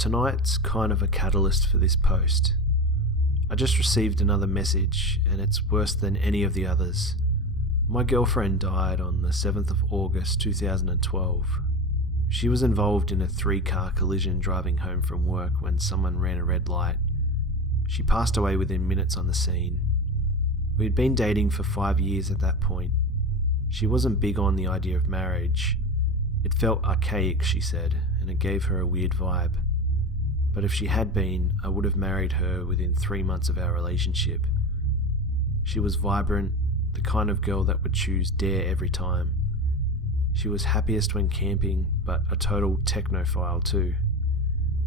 tonight's kind of a catalyst for this post. I just received another message, and it's worse than any of the others. My girlfriend died on the 7th of August 2012. She was involved in a 3-car collision driving home from work when someone ran a red light. She passed away within minutes on the scene. We had been dating for 5 years at that point. She wasn't big on the idea of marriage. It felt archaic, she said, and it gave her a weird vibe. But if she had been, I would have married her within 3 months of our relationship. She was vibrant, the kind of girl that would choose dare every time. She was happiest when camping, but a total technophile too.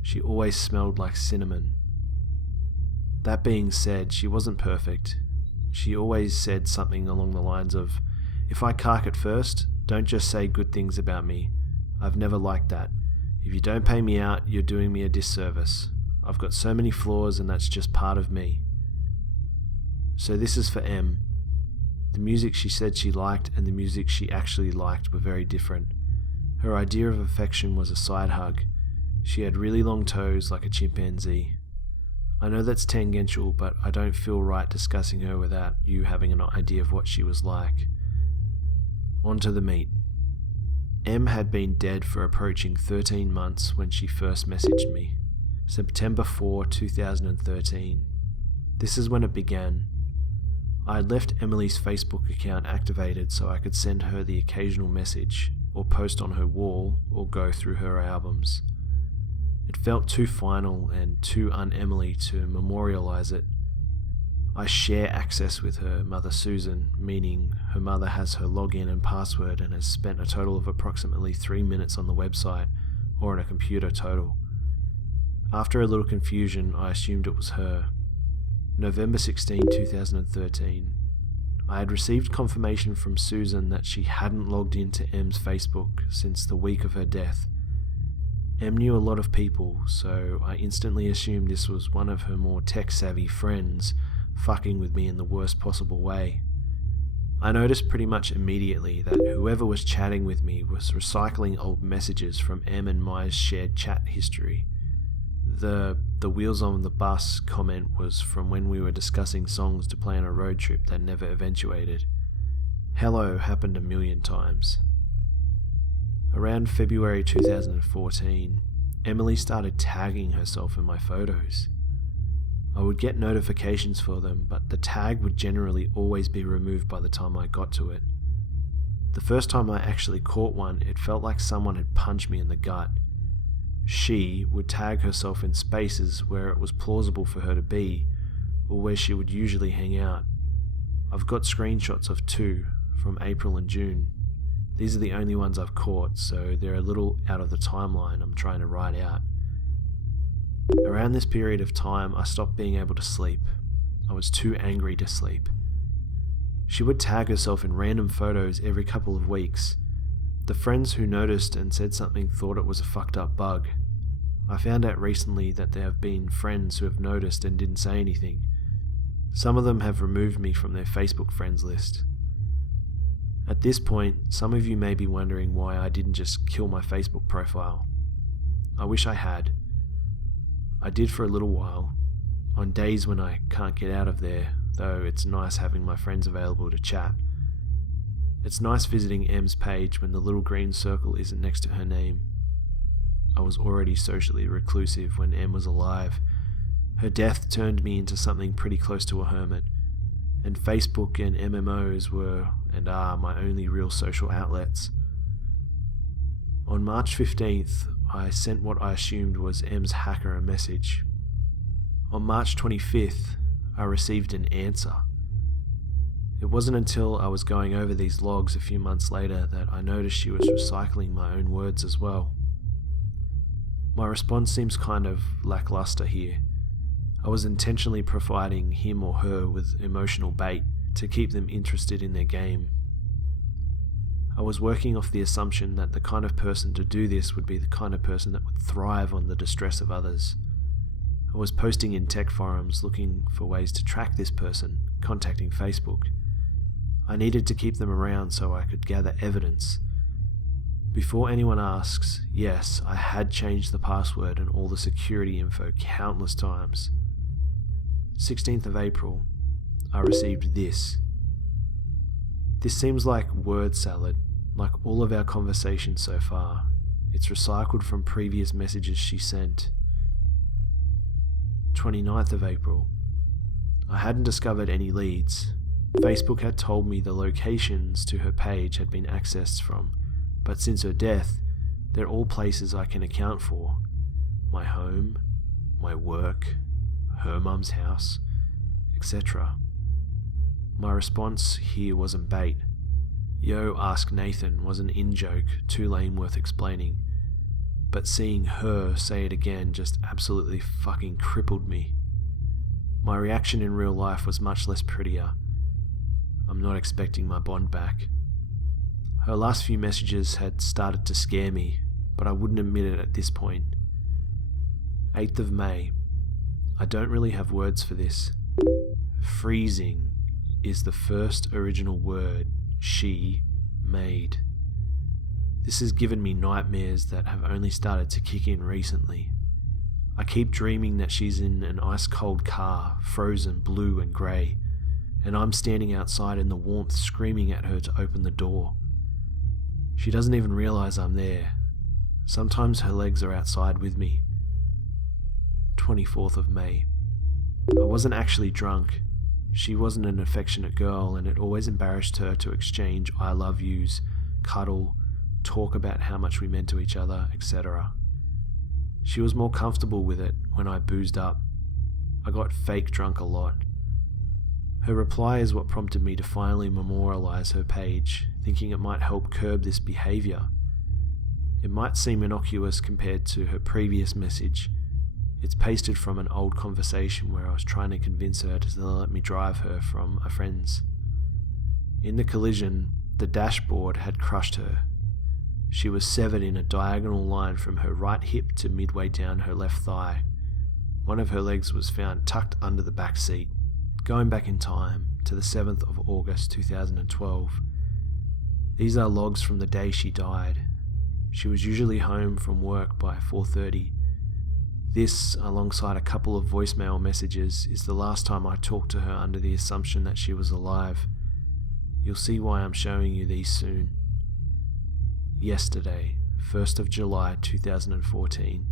She always smelled like cinnamon. That being said, she wasn't perfect. She always said something along the lines of, "If I cark it first, don't just say good things about me. I've never liked that. If you don't pay me out, you're doing me a disservice. I've got so many flaws and that's just part of me." So this is for M. The music she said she liked and the music she actually liked were very different. Her idea of affection was a side hug. She had really long toes like a chimpanzee. I know that's tangential, but I don't feel right discussing her without you having an idea of what she was like. On to the meat. M had been dead for approaching 13 months when she first messaged me. September 4, 2013. This is when it began. I had left Emily's Facebook account activated so I could send her the occasional message, or post on her wall, or go through her albums. It felt too final and too un-Emily to memorialize it. I share access with her mother Susan, meaning her mother has her login and password and has spent a total of approximately 3 minutes on the website, or on a computer total. After a little confusion, I assumed it was her. November 16, 2013. I had received confirmation from Susan that she hadn't logged into M's Facebook since the week of her death. M knew a lot of people, so I instantly assumed this was one of her more tech-savvy friends fucking with me in the worst possible way. I noticed pretty much immediately that whoever was chatting with me was recycling old messages from M and my shared chat history. The wheels on the bus comment was from when we were discussing songs to play on a road trip that never eventuated. Hello happened a million times. Around February 2014, Emily started tagging herself in my photos. I would get notifications for them, but the tag would generally always be removed by the time I got to it. The first time I actually caught one, it felt like someone had punched me in the gut. She would tag herself in spaces where it was plausible for her to be, or where she would usually hang out. I've got screenshots of 2 from April and June. These are the only ones I've caught, so they're a little out of the timeline I'm trying to write out. Around this period of time, I stopped being able to sleep. I was too angry to sleep. She would tag herself in random photos every couple of weeks. The friends who noticed and said something thought it was a fucked up bug. I found out recently that there have been friends who have noticed and didn't say anything. Some of them have removed me from their Facebook friends list. At this point, some of you may be wondering why I didn't just kill my Facebook profile. I wish I had. I did for a little while, on days when I can't get out of there, though it's nice having my friends available to chat. It's nice visiting M's page when the little green circle isn't next to her name. I was already socially reclusive when M was alive. Her death turned me into something pretty close to a hermit, and Facebook and MMOs were and are my only real social outlets. On March 15th, I sent what I assumed was M's hacker a message. On March 25th, I received an answer. It wasn't until I was going over these logs a few months later that I noticed she was recycling my own words as well. My response seems kind of lackluster here. I was intentionally providing him or her with emotional bait to keep them interested in their game. I was working off the assumption that the kind of person to do this would be the kind of person that would thrive on the distress of others. I was posting in tech forums looking for ways to track this person, contacting Facebook. I needed to keep them around so I could gather evidence. Before anyone asks, yes, I had changed the password and all the security info countless times. 16th of April, I received this. This seems like word salad, like all of our conversations so far. It's recycled from previous messages she sent. 29th of April, I hadn't discovered any leads. Facebook had told me the locations to her page had been accessed from, but since her death, they're all places I can account for. My home, my work, her mum's house, etc. My response here wasn't bait. Yo, ask Nathan was an in-joke, too lame worth explaining. But seeing her say it again just absolutely fucking crippled me. My reaction in real life was much less prettier. I'm not expecting my bond back. Her last few messages had started to scare me, but I wouldn't admit it at this point. 8th of May. I don't really have words for this. Freezing is the first original word she made. This has given me nightmares that have only started to kick in recently. I keep dreaming that she's in an ice-cold car, frozen blue and grey, and I'm standing outside in the warmth screaming at her to open the door. She doesn't even realise I'm there. Sometimes her legs are outside with me. 24th of May. I wasn't actually drunk. She wasn't an affectionate girl, and it always embarrassed her to exchange I love yous, cuddle, talk about how much we meant to each other, etc. She was more comfortable with it when I boozed up. I got fake drunk a lot. Her reply is what prompted me to finally memorialize her page, thinking it might help curb this behavior. It might seem innocuous compared to her previous message. It's pasted from an old conversation where I was trying to convince her to let me drive her from a friend's. In the collision, the dashboard had crushed her. She was severed in a diagonal line from her right hip to midway down her left thigh. One of her legs was found tucked under the back seat. Going back in time to the 7th of August 2012. These are logs from the day she died. She was usually home from work by 4:30. This, alongside a couple of voicemail messages, is the last time I talked to her under the assumption that she was alive. You'll see why I'm showing you these soon. Yesterday, 1st of July 2014.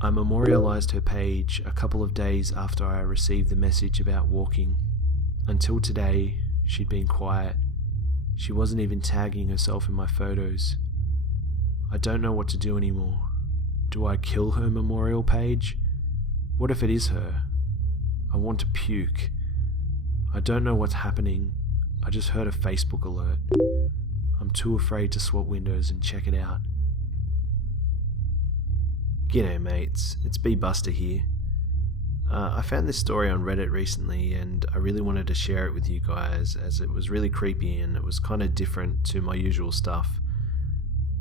I memorialized her page a couple of days after I received the message about walking. Until today, she'd been quiet. She wasn't even tagging herself in my photos. I don't know what to do anymore. Do I kill her memorial page? What if it is her? I want to puke. I don't know what's happening. I just heard a Facebook alert. I'm too afraid to swap windows and check it out. G'day mates, it's Busta here. I found this story on Reddit recently and I really wanted to share it with you guys as it was really creepy and it was kind of different to my usual stuff.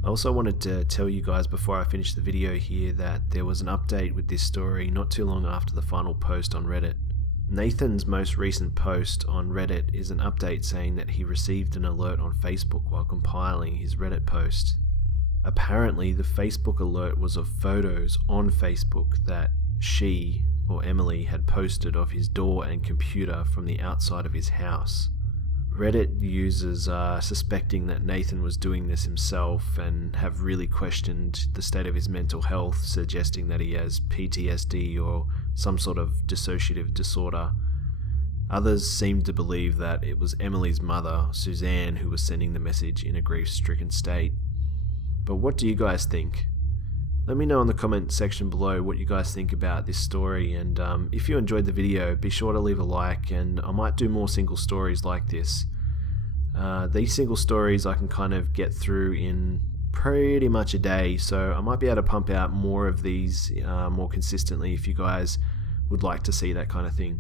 I also wanted to tell you guys before I finish the video here that there was an update with this story not too long after the final post on Reddit. Nathan's most recent post on Reddit is an update saying that he received an alert on Facebook while compiling his Reddit post. Apparently, the Facebook alert was of photos on Facebook that she, or Emily, had posted of his door and computer from the outside of his house. Reddit users are suspecting that Nathan was doing this himself and have really questioned the state of his mental health, suggesting that he has PTSD or some sort of dissociative disorder. Others seem to believe that it was Emily's mother, Suzanne, who was sending the message in a grief-stricken state. But what do you guys think? Let me know in the comment section below what you guys think about this story, and if you enjoyed the video, be sure to leave a like, and I might do more single stories like this. These single stories I can kind of get through in pretty much a day, so I might be able to pump out more of these more consistently if you guys would like to see that kind of thing.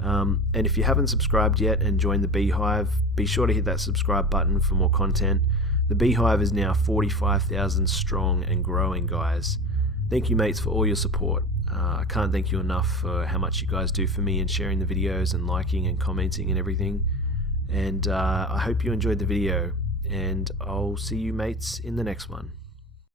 And if you haven't subscribed yet and joined the Beehive, be sure to hit that subscribe button for more content. The Beehive is now 45,000 strong and growing, guys. Thank you mates for all your support. I can't thank you enough for how much you guys do for me and sharing the videos and liking and commenting and everything. And I hope you enjoyed the video. and I'll see you mates in the next one.